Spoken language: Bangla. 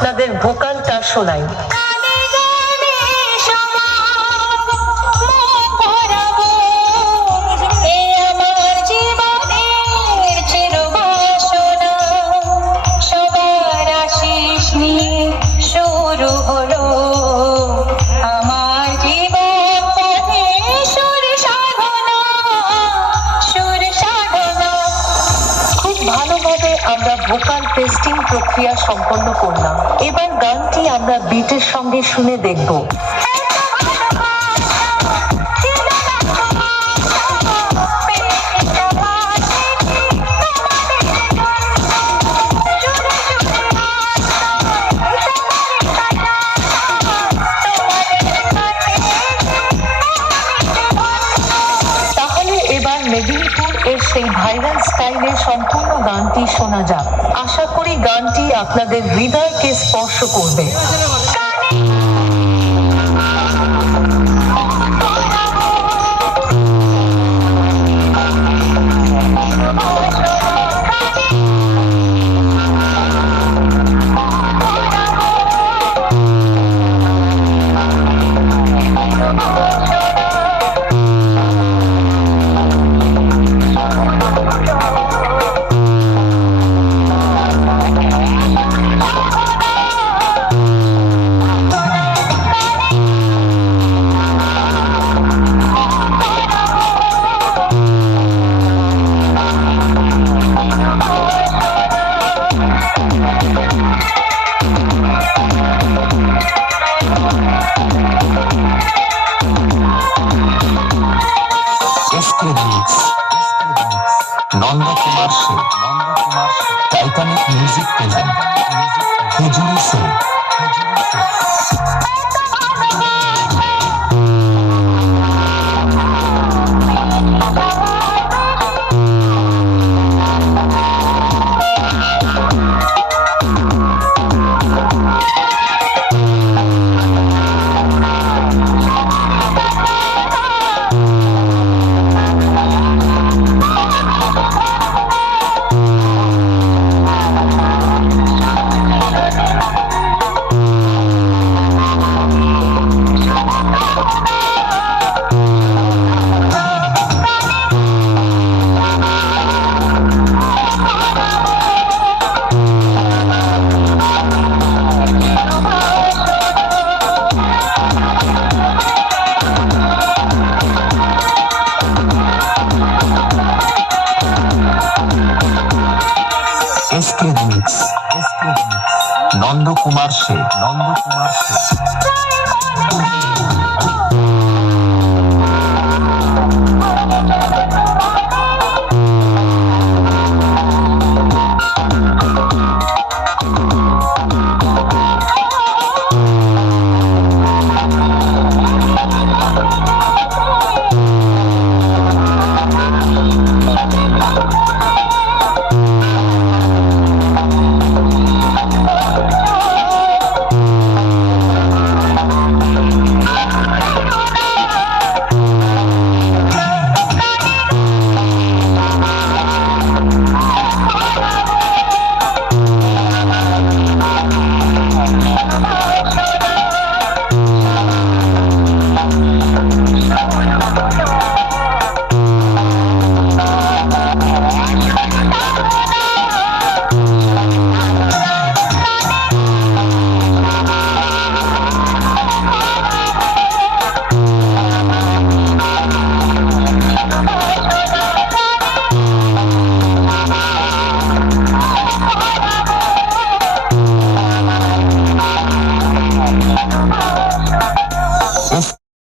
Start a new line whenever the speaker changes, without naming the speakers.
আপনাদের ভোকালটা শোনাই।
আমরা
ভোকাল টেস্টিং প্রক্রিয়া সম্পন্ন করলাম। এবার গানটি আমরা বিটের সঙ্গে শুনে দেখব। সম্পূর্ণ গানটি শোনা যাক। আশা করি গানটি আপনাদের হৃদয়কে স্পর্শ করবে।
এসকে সে নন্দকুমার সে